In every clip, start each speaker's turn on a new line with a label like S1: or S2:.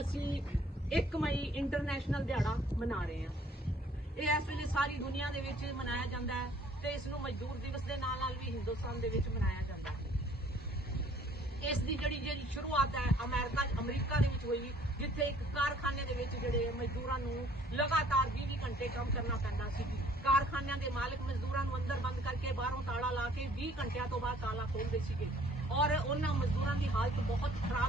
S1: ਅਸੀਂ 1 ਮਈ ਇੰਟਰਨੈਸ਼ਨਲ ਦਿਹਾੜਾ ਮਨਾ ਰਹੇ ਹਾਂ। ਇਹ ਇਸ ਵੇਲੇ ਸਾਰੀ ਦੁਨੀਆ ਦੇ ਵਿੱਚ ਮਨਾਇਆ ਜਾਂਦਾ ਹੈ ਤੇ ਇਸ ਨੂੰ ਮਜ਼ਦੂਰ ਦਿਵਸ ਦੇ ਨਾਲ ਨਾਲ ਵੀ ਹਿੰਦੁਸਤਾਨ ਦੇ ਵਿੱਚ ਮਨਾਇਆ ਜਾਂਦਾ ਹੈ। ਇਸ ਦੀ ਜਿਹੜੀ ਜਿਹੜੀ ਸ਼ੁਰੂਆਤ ਹੈ ਅਮਰੀਕਾ ਅਮਰੀਕਾ ਦੇ ਵਿੱਚ ਹੋਈ, ਜਿੱਥੇ ਇੱਕ ਕਾਰਖਾਨੇ ਦੇ ਵਿੱਚ ਜਿਹੜੇ ਮਜ਼ਦੂਰਾਂ ਨੂੰ ਲਗਾਤਾਰ 20 ਘੰਟੇ ਕੰਮ ਕਰਨਾ ਪੈਂਦਾ ਸੀ। ਕਾਰਖਾਨਿਆਂ ਦੇ ਮਾਲਕ ਮਜ਼ਦੂਰਾਂ ਨੂੰ ਅੰਦਰ ਬੰਦ ਕਰਕੇ ਬਾਹਰੋਂ ਤਾਲਾ ਲਾ ਕੇ 20 ਘੰਟਿਆਂ ਤੋਂ ਬਾਅਦ ਤਾਲਾ ਖੋਲਦੇ ਸੀਗੇ। ਔਰ ਉਹਨਾਂ ਮਜ਼ਦੂਰਾਂ ਦੀ ਹਾਲਤ ਬਹੁਤ ਖਰਾਬ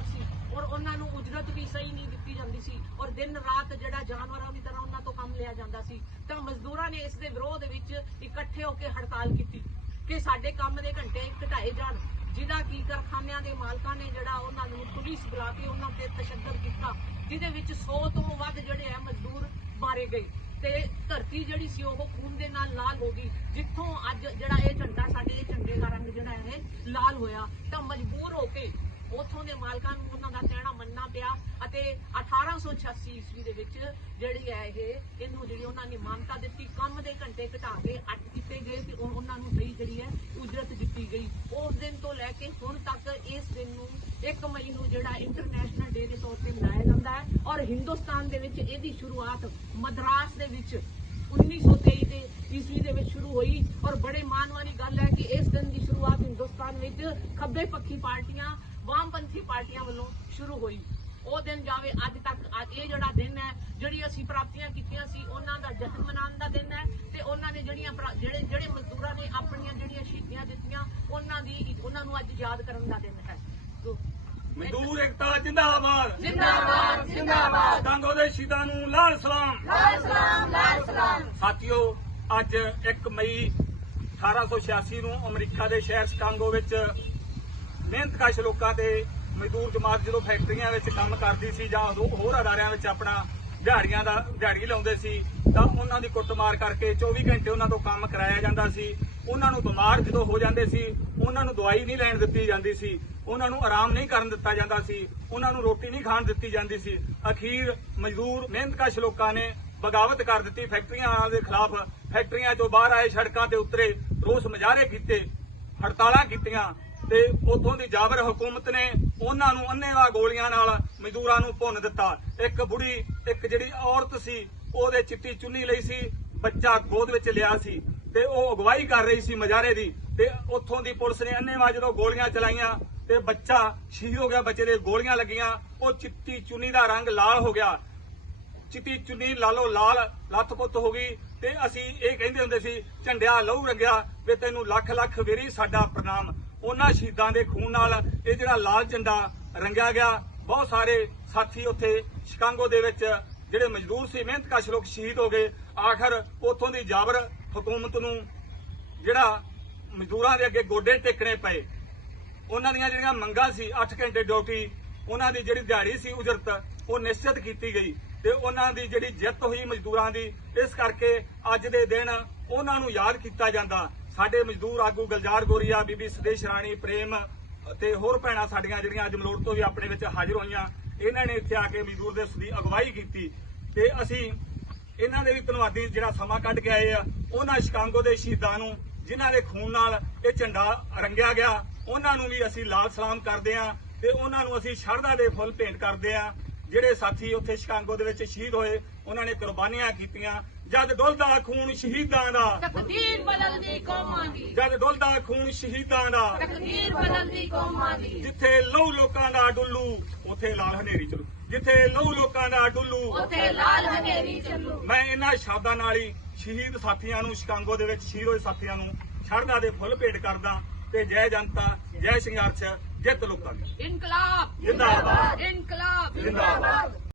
S1: ਔਰ ਉਹਨਾਂ ਨੂੰ ਉਜਰਤ ਵੀ ਸਹੀ ਨਹੀਂ ਦਿੱਤੀ ਜਾਂਦੀ ਸੀ। ਔਰ ਦਿਨ ਰਾਤ ਜਿਹੜਾ ਜਾਨਵਰਾਂ ਦੀ ਤਰ੍ਹਾਂ ਉਹਨਾਂ ਤੋਂ ਕੰਮ ਲਿਆ ਜਾਂਦਾ ਸੀ, ਤਾਂ ਮਜ਼ਦੂਰਾਂ ਨੇ ਇਸ ਦੇ ਵਿਰੋਧ ਵਿੱਚ ਇਕੱਠੇ ਹੋ ਕੇ ਹੜਤਾਲ ਕੀਤੀ ਕਿ ਸਾਡੇ ਕੰਮ ਦੇ ਘੰਟੇ ਘਟਾਏ ਜਾਣ। ਜਿਹਦਾ ਕੀ ਕਾਰਖਾਨਿਆਂ ਦੇ ਮਾਲਕਾਂ ਨੇ ਜਿਹੜਾ ਉਹਨਾਂ ਨੂੰ ਪੁਲਿਸ ਬੁਲਾ ਕੇ ਉਹਨਾਂ ਤੇ ਤਸ਼ੱਦਦ ਕੀਤਾ, ਜਿਹਦੇ ਵਿੱਚ 100 ਤੋਂ ਵੱਧ ਜਿਹੜੇ ਆ ਮਜ਼ਦੂਰ ਮਾਰੇ ਗਏ। ਤੇ ਧਰਤੀ ਜਿਹੜੀ ਸੀ ਉਹ ਖੂਨ ਦੇ ਨਾਲ ਲਾਲ ਹੋ ਗਈ। ਜਿੱਥੋਂ ਅੱਜ ਜਿਹੜਾ ਇਹ ਝੰਡਾ, ਸਾਡੇ ਇਹ ਝੰਡੇ ਦਾ ਰੰਗ ਜਿਹੜਾ ਹੈ ਲਾਲ ਹੋਇਆ, ਤਾਂ ਮਜਬੂਰ ਹੋ ਕੇ ਉਥੋਂ ਦੇ ਮਾਲਕਾਂ ਨੂੰ ਉਹਨਾਂ ਦਾ ਕਹਿਣਾ ਮੰਨਣਾ ਪਿਆ ਅਤੇ 1886 ਈਸਵੀ ਦੇ ਵਿੱਚ ਜਿਹੜੀ ਹੈ ਇਹ, ਇਹਨੂੰ ਜਿਹੜੀ ਉਹਨਾਂ ਨੇ ਮਾਨਤਾ ਦਿੱਤੀ, ਕੰਮ ਦੇ ਘੰਟੇ ਘਟਾ ਕੇ ਅੱਠ ਕੀਤੇ ਗਏ ਤੇ ਉਹਨਾਂ ਨੂੰ ਸਹੀ ਜਿਹੜੀ ਹੈ ਉਜਰਤ ਦਿੱਤੀ ਗਈ। ਉਸ ਦਿਨ ਤੋਂ ਲੈ ਕੇ ਹੁਣ ਤੱਕ ਇਸ ਦਿਨ ਨੂੰ 1 ਮਈ ਨੂੰ ਜਿਹੜਾ ਇੰਟਰਨੈਸ਼ਨਲ ਡੇ ਦੇ ਤੌਰ ਤੇ ਮਨਾਇਆ ਜਾਂਦਾ ਹੈ ਔਰ ਹਿੰਦੁਸਤਾਨ ਦੇ ਵਿੱਚ ਇਹਦੀ ਸ਼ੁਰੂਆਤ ਮਦਰਾਸ ਦੇ ਵਿੱਚ 1923 ਦੇ ਈਸਵੀ ਦੇ ਵਿੱਚ ਸ਼ੁਰੂ ਹੋਈ ਔਰ ਬੜੇ ਮਾਣ ਵਾਲੀ ਗੱਲ ਹੈ ਕਿ ਇਸ ਦਿਨ ਦੀ ਸ਼ੁਰੂਆਤ ਹਿੰਦੁਸਤਾਨ ਵਿੱਚ ਖੱਬੇ ਪੱਖੀ ਪਾਰਟੀਆਂ ਵਾਮਪੰਥੀ ਪਾਰਟੀਆਂ ਵੱਲੋਂ ਸ਼ੁਰੂ ਹੋਈ ਉਹ ਦਿਨ ਜਾਵੇ ਅੱਜ ਤੱਕ ਅੱਜ ਇਹ ਜਿਹੜਾ ਦਿਨ ਹੈ ਜਿਹੜੀ ਅਸੀਂ ਪ੍ਰਾਪਤੀਆਂ ਕੀਤੀਆਂ ਸੀ ਉਹਨਾਂ ਦਾ ਜਸ਼ਨ ਮਨਾਉਣ ਦਾ ਦਿਨ ਹੈ ਤੇ ਉਹਨਾਂ ਨੇ ਜਿਹੜੀਆਂ ਜਿਹੜੇ ਜਿਹੜੇ ਮਜ਼ਦੂਰਾਂ ਨੇ ਆਪਣੀਆਂ ਜਿਹੜੀਆਂ ਸ਼ਹੀਦੀਆਂ ਦਿੱਤੀਆਂ ਉਹਨਾਂ ਦੀ ਉਹਨਾਂ ਨੂੰ ਅੱਜ ਯਾਦ ਕਰਨ ਦਾ ਦਿਨ ਹੈ
S2: ਮਜ਼ਦੂਰ ਏਕਤਾ ਜਿੰਦਾਬਾਦ
S1: ਜ਼ਿੰਦਾਬਾਦ ਜ਼ਿੰਦਾਬਾਦ
S2: ਕਾਂਗੋ ਦੇ ਸ਼ਹੀਦਾਂ ਨੂੰ ਲਾਲ ਸਲਾਮ
S1: ਲਾਲ ਸਲਾਮ ਲਾਲ ਸਲਾਮ
S2: ਸਾਥੀਓ ਅੱਜ 1 ਮਈ 1886 ਨੂੰ ਅਮਰੀਕਾ ਦੇ ਸ਼ਹਿਰ ਸ਼ਿਕਾਗੋ ਵਿੱਚ ਮਿਹਨਤਕਸ਼ ਲੋਕਾਂ ਤੇ ਮਜ਼ਦੂਰ ਜਮਾਤ ਜਦੋਂ ਫੈਕਟਰੀਆਂ ਵਿੱਚ ਕੰਮ ਕਰਦੀ ਸੀ ਜਾਂ ਹੋਰ ਅਦਾਰਿਆਂ ਵਿੱਚ ਆਪਣਾ ਦਿਹਾੜੀਆਂ ਦਾ, ਦਿਹਾੜੀ ਲਾਉਂਦੇ ਸੀ, ਤਾਂ ਉਹਨਾਂ ਦੀ ਕੁੱਟਮਾਰ ਕਰਕੇ 24 ਘੰਟੇ ਉਹਨਾਂ ਤੋਂ ਕੰਮ ਕਰਾਇਆ ਜਾਂਦਾ ਸੀ। ਉਹਨਾਂ ਨੂੰ ਬਿਮਾਰ ਜਦੋਂ ਹੋ ਜਾਂਦੇ ਸੀ, ਉਹਨਾਂ ਨੂੰ ਦਵਾਈ ਨਹੀਂ ਲੈਣ ਦਿੱਤੀ ਜਾਂਦੀ ਸੀ, ਉਹਨਾਂ ਨੂੰ ਆਰਾਮ ਨਹੀਂ ਕਰਨ ਦਿੱਤਾ ਜਾਂਦਾ ਸੀ, ਉਹਨਾਂ ਨੂੰ ਰੋਟੀ ਨਹੀਂ ਖਾਣ ਦਿੱਤੀ ਜਾਂਦੀ ਸੀ। ਅਖੀਰ ਮਜ਼ਦੂਰ, ਮਿਹਨਤਕਸ਼ ਲੋਕਾਂ ਨੇ ਬਗਾਵਤ ਕਰ ਦਿੱਤੀ ਫੈਕਟਰੀਆਂ ਦੇ ਖਿਲਾਫ। ਫੈਕਟਰੀਆਂ ਤੋਂ ਬਾਹਰ ਆਏ ਸੜਕਾਂ ਤੇ ਉਤਰੇ, ਰੋਸ ਮੁਜ਼ਾਹਰੇ ਕੀਤੇ, ਹੜਤਾਲਾਂ ਕੀਤੀਆਂ ਤੇ ਉਥੋਂ ਦੀ ਜਾਬਰ ਹਕੂਮਤ ਨੇ ਉਹਨਾਂ ਨੂੰ ਅੰਨੇਵਾਹ ਗੋਲੀਆਂ ਨਾਲ ਮਜ਼ਦੂਰਾਂ ਨੂੰ ਭੁੰਨ ਦਿੱਤਾ। ਇੱਕ ਬੁੜੀ, ਇੱਕ ਜਿਹੜੀ ਔਰਤ ਸੀ, ਉਹਦੇ ਚਿੱਟੀ ਚੁੰਨੀ ਲਈ ਸੀ, ਬੱਚਾ ਗੋਦ ਵਿੱਚ ਲਿਆ ਸੀ ਤੇ ਉਹ ਅਗਵਾਈ ਕਰ ਰਹੀ ਸੀ ਮੁਜ਼ਾਹਰੇ ਦੀ ਤੇ ਉੱਥੋਂ ਦੀ ਪੁਲਿਸ ਨੇ ਅੰਨੇਵਾਹ ਜਦੋਂ ਗੋਲੀਆਂ ਚਲਾਈਆਂ ਤੇ ਬੱਚਾ ਸ਼ਹੀਦ ਹੋ ਗਿਆ, ਬੱਚੇ ਦੇ ਗੋਲੀਆਂ ਲੱਗੀਆਂ, ਉਹ ਚਿੱਟੀ ਚੁੰਨੀ ਦਾ ਰੰਗ ਲਾਲ ਹੋ ਗਿਆ। ਚਿੱਟੀ ਚੁੰਨੀ ਲਾਲੋ ਲਾਲ ਲੱਥ-ਪੁੱਤ ਹੋ ਗਈ ਤੇ ਅਸੀਂ ਇਹ ਕਹਿੰਦੇ ਹੁੰਦੇ ਸੀ, ਝੰਡਿਆ ਲਹੂ ਰੰਗਿਆ, ਵੀ ਤੈਨੂੰ ਲੱਖ ਲੱਖ ਵੀਰੀ ਸਾਡਾ ਪ੍ਰਣਾਮ। ਉਹਨਾਂ ਸ਼ਹੀਦਾਂ ਦੇ ਖੂਨ ਨਾਲ ਇਹ ਜਿਹੜਾ ਲਾਲ ਝੰਡਾ ਰੰਗਿਆ ਗਿਆ। ਬਹੁਤ ਸਾਰੇ ਸਾਥੀ ਉੱਥੇ ਸ਼ਿਕਾਗੋ ਦੇ ਵਿੱਚ ਜਿਹੜੇ ਮਜ਼ਦੂਰ ਸੀ ਮਿਹਨਤਕਸ਼ ਲੋਕ ਸ਼ਹੀਦ ਹੋ ਗਏ। ਆਖਰ ਉੱਥੋਂ ਦੀ ਜਾਬਰ ਹਕੂਮਤ ਨੂੰ ਜਿਹੜਾ ਮਜ਼ਦੂਰਾਂ ਦੇ ਅੱਗੇ ਗੋਡੇ ਟੇਕਣੇ ਪਏ। ਉਹਨਾਂ ਦੀਆਂ ਜਿਹੜੀਆਂ ਮੰਗਾਂ ਸੀ 8 ਘੰਟੇ ਡਿਊਟੀ, ਉਹਨਾਂ ਦੀ ਜਿਹੜੀ ਦਿਹਾੜੀ ਸੀ ਉਜਰਤ, ਉਹ ਨਿਸ਼ਚਿਤ ਕੀਤੀ ਗਈ। ਤੇ ਉਹਨਾਂ ਦੀ ਜਿਹੜੀ ਜਿੱਤ ਹੋਈ ਮਜ਼ਦੂਰਾਂ ਦੀ, ਇਸ ਕਰਕੇ ਅੱਜ ਦੇ ਦਿਨ ਉਹਨਾਂ ਨੂੰ ਯਾਦ ਕੀਤਾ ਜਾਂਦਾ। ਸਾਡੇ ਮਜ਼ਦੂਰ ਆਗੂ ਗਲਜਾਰ ਗੋਰੀਆ, ਬੀਬੀ ਸੁਦੇਸ਼ ਰਾਣੀ, ਪ੍ਰੇਮ ਤੇ ਹੋਰ ਭੈਣਾਂ ਸਾਡੀਆਂ ਜਿਹੜੀਆਂ ਅੱਜ ਮਲੋਟ ਤੋਂ ਵੀ ਆਪਣੇ ਵਿੱਚ ਹਾਜ਼ਰ ਹੋਈਆਂ, ਇਹਨਾਂ ਨੇ ਇੱਥੇ ਆ ਕੇ ਮਜ਼ਦੂਰ ਦੇ ਦੀ ਅਗਵਾਈ ਕੀਤੀ ਤੇ ਅਸੀਂ ਇਹਨਾਂ ਦੇ ਵੀ ਧੰਨਵਾਦੀ ਜਿਹੜਾ ਸਮਾਂ ਕੱਢ ਕੇ ਆਏ ਆ, ਉਹਨਾਂ ਸ਼ਿਕਾਗੋ ਦੇ ਸ਼ਹੀਦਾਂ ਨੂੰ, ਜਿਨ੍ਹਾਂ ਦੇ ਖੂਨ ਨਾਲ ਇਹ ਝੰਡਾ ਰੰਗਿਆ ਗਿਆ, ਉਹਨਾਂ ਨੂੰ ਵੀ ਅਸੀਂ ਲਾਲ ਸਲਾਮ ਕਰਦੇ ਆ ਤੇ ਉਹਨਾਂ ਨੂੰ ਅਸੀਂ ਸ਼ਰਧਾ ਦੇ ਫੁੱਲ ਭੇਂਟ ਕਰਦੇ ਆ ਜਿਹੜੇ ਸਾਥੀ ਉੱਥੇ ਸ਼ਿਕਾਗੋ ਦੇ ਵਿੱਚ ਸ਼ਹੀਦ ਹੋਏ ਉਹਨਾਂ ਨੇ ਕੁਰਬਾਨੀਆਂ ਕੀਤੀਆਂ। ਜਦ ਡੁੱਲਦਾ ਖੂਨ ਸ਼ਹੀਦਾਂ ਦਾ
S1: ਤਕਦੀਰ ਬਦਲਦੀ ਕੌਮਾਂ ਦੀ।
S2: ਜਦ ਡੁੱਲਦਾ ਖੂਨ ਸ਼ਹੀਦਾਂ ਦਾ
S1: ਤਕਦੀਰ ਬਦਲਦੀ ਕੌਮਾਂ ਦੀ।
S2: ਜਿੱਥੇ ਲਹੂ ਲੋਕਾਂ ਦਾ ਡੁੱਲੂ ਉੱਥੇ ਲਾਲ ਹਨੇਰੀ ਚਲੂ। ਜਿੱਥੇ ਲਹੂ ਲੋਕਾਂ ਦਾ ਡੁੱਲੂ
S1: ਉਥੇ ਲਾਲ ਹਨੇਰੀ ਚੱਲੂ।
S2: ਮੈਂ ਇਹਨਾਂ ਸ਼ਬਦਾਂ ਨਾਲ ਹੀ ਸ਼ਹੀਦ ਸਾਥੀਆਂ ਨੂੰ ਸ਼ਿਕਾਗੋ ਦੇ ਵਿੱਚ ਸ਼ਹੀਦ ਹੋਏ ਸਾਥੀਆਂ ਨੂੰ ਸ਼ਰਧਾ ਦੇ ਫੁੱਲ ਭੇਟ ਕਰਦਾ ਤੇ ਜੈ ਜਨਤਾ ਜੈ ਸੰਘਰਸ਼ ਜਿੱਤ ਲੋਕਾਂ ਦੀ
S1: ਇਨਕਲਾਬ
S2: ਜ਼ਿੰਦਾਬਾਦ।
S1: ਇਨਕਲਾਬ
S2: ਜ਼ਿੰਦਾਬਾਦ।